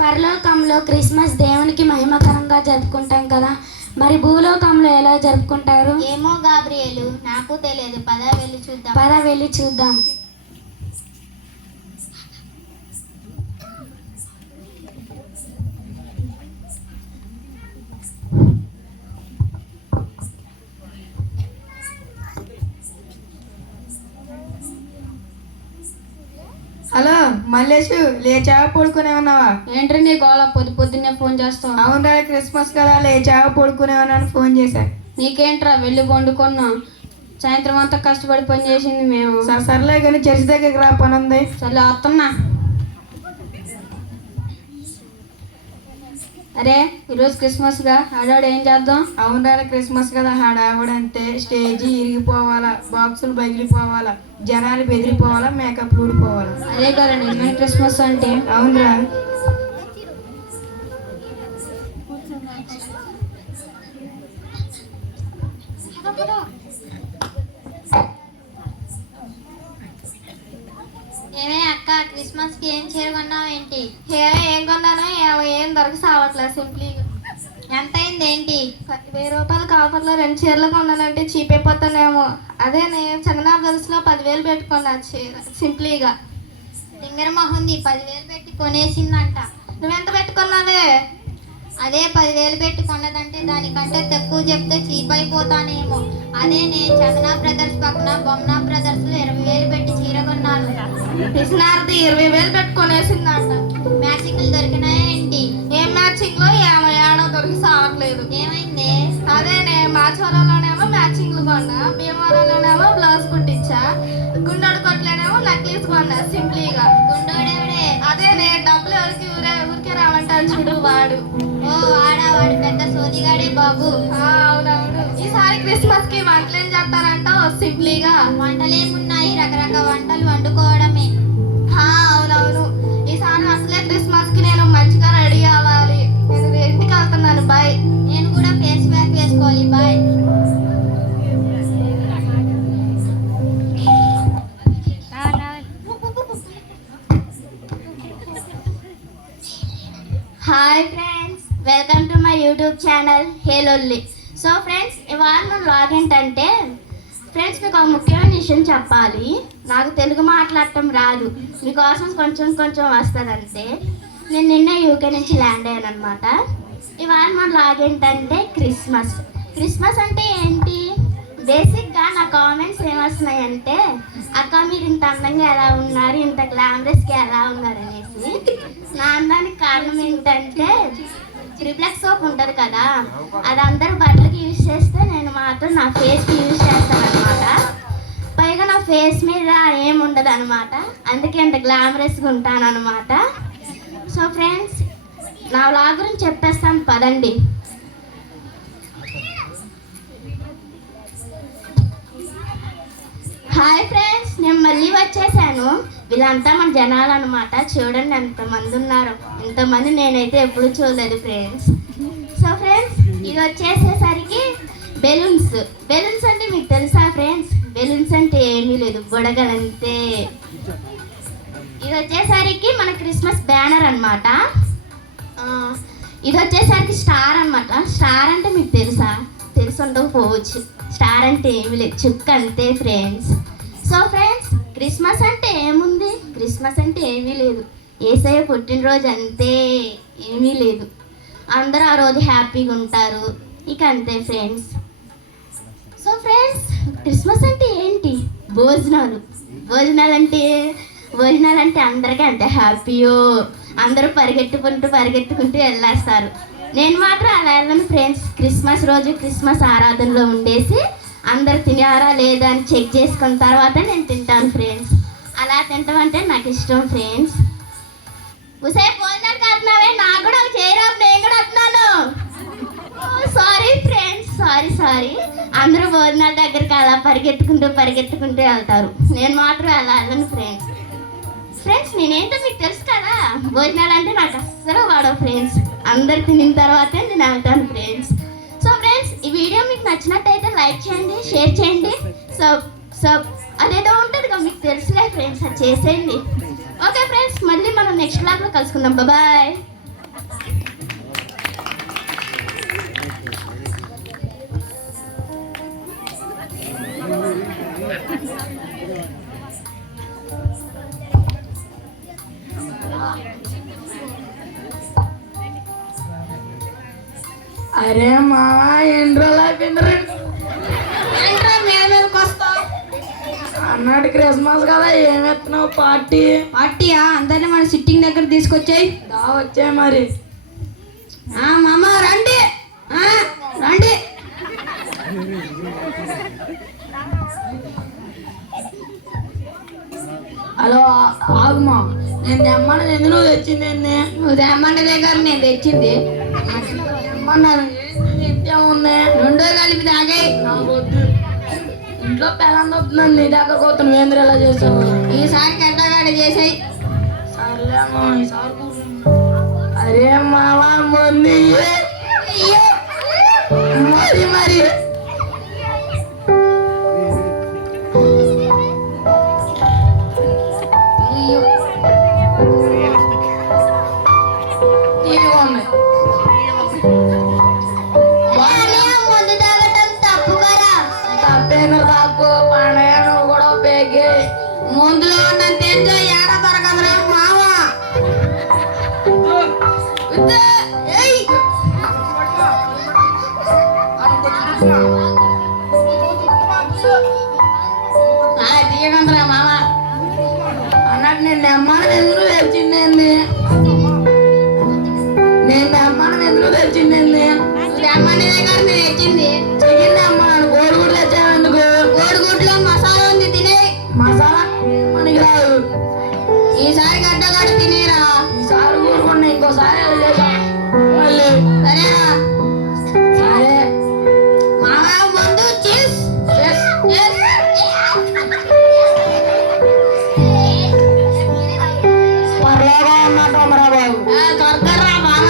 పరలోకంలో క్రిస్మస్ దేవునికి మహిమకరంగా జరుపుకుంటాం కదా, మరి భూలోకంలో ఎలా జరుపుకుంటారు? ఏమో గాబ్రియేలు, నాకు తెలియదు. పద వెళ్ళి చూద్దాం. హలో మల్లేషు, లేచావా పడుకునే ఉన్నావా? ఏంట్రీ నీ గోళ? పొద్దున్నే ఫోన్ చేస్తావు. అవునరా, క్రిస్మస్ కదా, లేచావా పడుకునే ఉన్నాను, ఫోన్ చేశా. నీకేంట్రా, వెళ్ళి వండుకున్నాం. సాయంత్రం అంతా కష్టపడి పని చేసింది మేము. సర్లే కానీ చర్చి దగ్గరికి రా, పని ఉంది. సర్లే వస్తున్నా. అరే ఈరోజు క్రిస్మస్గా హడావుడు ఏం చేద్దాం? అవునరా, క్రిస్మస్ కదా, హడావుడు అంతే. స్టేజీ ఇరిగిపోవాలా, బాక్సులు పగిలిపోవాలా, జనాలు బెదిరిపోవాలా, మేకప్లు ఊడిపోవాలా. అదే కదా నిజమైన క్రిస్మస్ అంటే. అవునరా. ఏమే అక్క, క్రిస్మస్ కి ఏం చీర కొన్నావు ఏంటి? ఏం కొన్నాను ఏం దొరక సావట్లేదు. సింప్లీగా ఎంత అయింది ఏంటి? 10,000 రూపాయలకి ఆఫర్లో 2 చీరలు కొన్నానంటే చీప్ అయిపోతానేమో. అదే నేను చందనా బ్రదర్స్లో 10,000 పెట్టుకున్నా చీర సింప్లీగా. సింగర్ మొహంది 10,000 పెట్టి కొనేసిందంట. నువ్వెంత పెట్టుకున్నావే? అదే 10,000 పెట్టి కొన్నదంటే దానికంటే తక్కువ చెప్తే చీప్ అయిపోతానేమో. అదే నేను చందనా బ్రదర్స్ పక్కన బొమ్మనా బ్రదర్స్ లో 20,000 పెట్టి చీర కొన్నాను. పిసినారది 20,000 పెట్టుకునేసిందంట. మ్యాచింగ్లు దొరికినాయా ఏంటి? ఏం మ్యాచింగ్ లో ఏడో దొరికి సావట్లేదు. ఏమైంది? అదే నేను మాచవరంలోనేమో మ్యాచింగ్లు కొన్నా, భీమవరంలోనేమో బ్లౌజ్ కుట్టించా, గుండోడు కొట్లేనేమో నక్లీస్ కొన్నా సింప్లీగా. గుండోడెవడే? అదే నేను డబ్బులు ఎవరికి ఊరికే రావంటాను చూడు వాడు. ఓ ఆడవాడు పెద్ద సోదిగాడే బాబు. అవునవును. ఈసారి క్రిస్మస్ కి వంటలు ఏం చేస్తారంట సింప్లీగా? వంటలేమున్నాయి, రకరకాల వంటలు వండుకోవడమే. అవునవును. ఈసారి అసలే క్రిస్మస్ కి నేను మంచిగా రెడీ అవ్వాలి. నేను ఇంటికి వెళ్తున్నాను, బాయ్. నేను కూడా ఫేస్ ప్యాక్ వేసుకోవాలి, bye. Hi friends, welcome to my YouTube channel హేలొల్లి. సో ఫ్రెండ్స్, ఇవాళ మన లాగ్ ఏంటంటే ఫ్రెండ్స్, మీకు ఒక ముఖ్యమైన విషయం చెప్పాలి. నాకు తెలుగు మాట్లాడటం రాదు, మీకోసం కొంచెం కొంచెం వస్తుందంటే. నేను నిన్న యూకే నుంచి ల్యాండ్ అయ్యాను అనమాట. ఇవాళ మన లాగ్ ఏంటంటే క్రిస్మస్. క్రిస్మస్ అంటే ఏంటి? బేసిక్గా నా కామెంట్స్ ఏమొస్తున్నాయంటే, అక్క మీరు ఇంత అందంగా ఎలా ఉన్నారు, ఇంత గ్లామరస్గా ఎలా ఉన్నారు అనేసి. నా అందానికి కారణం ఏంటంటే ట్రిప్లెక్స్ సోప్ ఉంటుంది కదా, అది అందరూ బట్టలకి యూజ్ చేస్తే నేను మాత్రం నా ఫేస్కి యూజ్ చేస్తాను అనమాట. పైగా నా ఫేస్ మీద ఏముండదు అనమాట, అందుకే అంత గ్లామరస్గా ఉంటాను అనమాట. సో ఫ్రెండ్స్, నా వ్లాగ్ గురించి చెప్పేస్తాను పదండి. హాయ్ ఫ్రెండ్స్, నేను మళ్ళీ వచ్చేసాను. వీళ్ళంతా మన జనాలు అనమాట. చూడండి ఎంతమంది ఉన్నారు. ఇంతమంది నేనైతే ఎప్పుడు చూడలేదు ఫ్రెండ్స్. సో ఫ్రెండ్స్, ఇది వచ్చేసేసరికి బెలూన్స్. బెలూన్స్ అంటే మీకు తెలుసా ఫ్రెండ్స్? బెలూన్స్ అంటే ఏమీ లేదు, బుడగలంతే. ఇది వచ్చేసరికి మన క్రిస్మస్ బ్యానర్ అనమాట. ఇది వచ్చేసరికి స్టార్ అనమాట. స్టార్ అంటే మీకు తెలుసా? తెలిసి ఉండకపోవచ్చు. స్టార్ అంటే ఏమీ లేదు, చుక్క అంతే ఫ్రెండ్స్. సో ఫ్రెండ్స్, క్రిస్మస్ అంటే ఏముంది? క్రిస్మస్ అంటే ఏమీ లేదు, యేసయ్య పుట్టినరోజు అంతే, ఏమీ లేదు. అందరూ ఆ రోజు హ్యాపీగా ఉంటారు, ఇక అంతే ఫ్రెండ్స్. సో ఫ్రెండ్స్, క్రిస్మస్ అంటే ఏంటి? భోజనాలు. భోజనాలు అంటే అందరికీ అంతే హ్యాపీయో. అందరూ పరిగెత్తుకుంటూ వెళ్ళేస్తారు. నేను మాత్రం అలా వెళ్ళను ఫ్రెండ్స్. క్రిస్మస్ రోజు క్రిస్మస్ ఆరాధనలో ఉండేసి అందరు తినారా లేదా అని చెక్ చేసుకున్న తర్వాత నేను తింటాను ఫ్రెండ్స్. అలా తింటామంటే నాకు ఇష్టం ఫ్రెండ్స్. ఉసే భోజనాలు కాదున్నావే, నాకు కూడా ఒక చేయరా, నేను కూడా వస్తున్నాను. Sorry friends, sorry. అందరూ భోజనాల దగ్గరికి అలా పరిగెత్తుకుంటూ వెళ్తారు. నేను మాత్రం అలా వెళ్ళను ఫ్రెండ్స్. నేనేంటో మీకు తెలుసు కదా, భోజనాలు అంటే నాకు అస్సలు వాడవు ఫ్రెండ్స్. అందరు తినిన తర్వాతే నేను వెళ్తాను ఫ్రెండ్స్. సో ఫ్రెండ్స్, ఈ వీడియో మీకు నచ్చినట్టయితే లైక్ చేయండి, షేర్ చేయండి, అదేదో ఉంటుంది కదా మీకు తెలుసులే ఫ్రెండ్స్, అది చేసేయండి. ఓకే ఫ్రెండ్స్, మళ్ళీ మనం నెక్స్ట్ బ్లాగ్లో కలుసుకుందాం. బాయ్. అరే మావా ఎన్ని రోజులు అయిపోయింది ఏంట్రా మీద మీదకి వస్తావు? అన్నట్టు క్రిస్మస్ కదా ఏమెత్తున్నావు పార్టీ? పార్టీయా? అందరినీ మన సిట్టింగ్ దగ్గర తీసుకొచ్చాయి. దా వచ్చాయి మరి. మామ రండి, రండి. హలో ఆగుమా, నేను తెమ్మన్నది ఎందుకు నువ్వు తెచ్చింది? నువ్వు తెమ్మంటే గారు నేను తెచ్చింది. తెమ్మన్నాను ఉంది రెండో కలిపి తాగాయి. నాకు వద్దు. ఇంట్లో పెళ్ళం తప్పుతున్నాను, నీ దగ్గర కొత్త నువ్వేంద్ర ఎలా చేసావు? ఈసారి గడ్డగాడి చేసాయి. సర్లేమో ఈసారి కూర్చుంటా. అరే మావా మంది మరి మరి ఇదిగోండి. ముందు తాగటం తప్పు కదా. తప్పేను తప్పు, పండగ నువ్వు కూడా పేగే. ముందులో ఉన్న తెంజ ఏడ దొరకదురా మావ. తీయకందరా మామ. అన్నట్టు నేను తెమ్మని ఎందుకు తెచ్చింది? నేను తెమ్మని ఎందుకు తెచ్చింది? తెమ్మనే గారు నేను తెచ్చింది. చికెన్ తెమ్మన్నాను, కోడిగుడ్లు తెచ్చావు ఎందుకు? కోడిగుడ్లో మసాలా ఉంది, తినే. మసాలా మనకి రాదు. ఈసారి గడ్డగాడు తినేరా. ఈసారి ఊరుకున్నా, ఇంకోసారి వదిలేసా. మళ్ళీ సరేరా సరే మామ. ముందు చీజ్. పర్లేగా ఉన్నట్టు అమరా బాబు. దొరకరా మామ.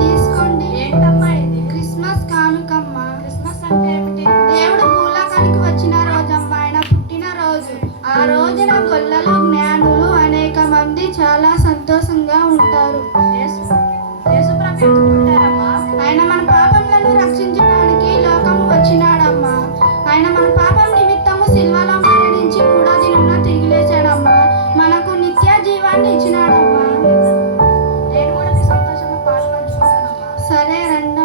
తీసుకోండి. ఏంటమ్మా ఇది? క్రిస్మస్ కానుకమ్మా. క్రిస్మస్ అంటే ఏమిటి? దేవుడు భూలోకానికి వచ్చిన రోజమ్మా, ఆయన పుట్టిన రోజు. ఆ రోజున గొల్లలు జ్ఞానులు అనేక మంది చాలా సంతోషంగా ఉంటారు. ఆయన మన పాపములను రక్షించడానికి లోకము వచ్చినాడమ్మా. ఆయన మన పాపం నిమిత్తము సిల్వలో మరణించి మూడో దినమున తిరిగి లేచాడమ్మా. మనకు నిత్య జీవాన్ని ఇచ్చినాడమ్మా. నేను కూడా మీ సంతోషంలో పాల్పంచుకున్నానమ్మా. సరే రండి.